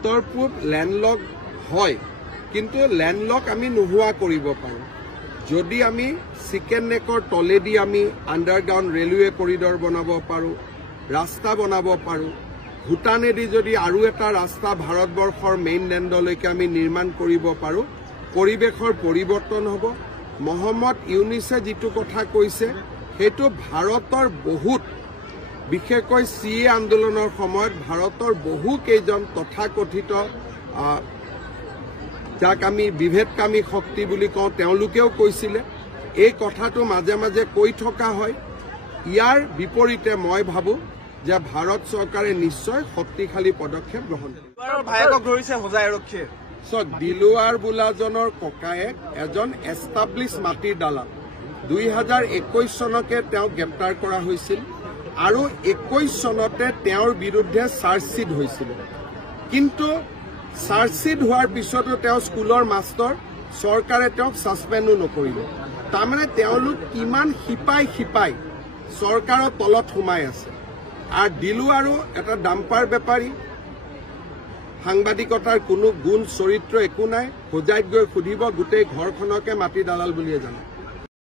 উত্তৰ পূব ল্যান্ডলক হয়, কিন্তু ল্যান্ডলক আমি নোহোৱা কৰিব পাৰোঁ যদি আমি চিকেন নেকৰ তলেদি আমি আণ্ডাৰগ্ৰাউণ্ড ৰেলৱে কৰিডৰ বনাব পাৰোঁ, ৰাস্তা বনাব পাৰোঁ। ভূটানেদি যদি আৰু এটা ৰাস্তা ভাৰতবৰ্ষৰ মেইনলেণ্ডলৈকে আমি নিৰ্মাণ কৰিব পাৰোঁ, পৰিৱেশৰ পৰিৱৰ্তন হ'ব। মহম্মদ ইউনিছে যিটো কথা কৈছে সেইটো ভাৰতৰ বহুত, বিশেষকৈ CA আন্দোলনৰ সময়ত ভাৰতৰ বহু কেইজন তথাকথিত যাক আমি বিভেদকামী শক্তি বুলি কওঁ তেওঁলোকেও কৈছিলে। এই কথাটো মাজে মাজে কৈ থকা হয়। ইয়াৰ বিপৰীতে মই ভাবোঁ যে ভাৰত চৰকাৰে নিশ্চয় শক্তিশালী পদক্ষেপ গ্ৰহণ কৰিছে। দিলৱাৰ বোলাজনৰ ককায়েক এজন এষ্টাব্লিছ মাটিৰ দালাল। 2021 চনকে তেওঁক গ্ৰেপ্তাৰ কৰা হৈছিল আৰু 21 চনতে তেওঁৰ বিৰুদ্ধে চাৰ্জশ্বিট হৈছিল। কিন্তু চাৰ্জশ্বিট হোৱাৰ পিছতো তেওঁ স্কুলৰ মাষ্টৰ, চৰকাৰে তেওঁক ছাছপেণ্ডো নকৰিলে। তাৰমানে তেওঁলোক কিমান শিপাই শিপাই চৰকাৰৰ তলত সোমাই আছে। আৰু দিলৱাৰো এটা ডাম্পাৰ বেপাৰী, সাংবাদিকতাৰ কোনো গুণ চৰিত্ৰ একো নাই। হোজাইত গৈ সুধিব, গোটেই ঘৰখনকে মাটি দালাল বুলিয়ে জানে।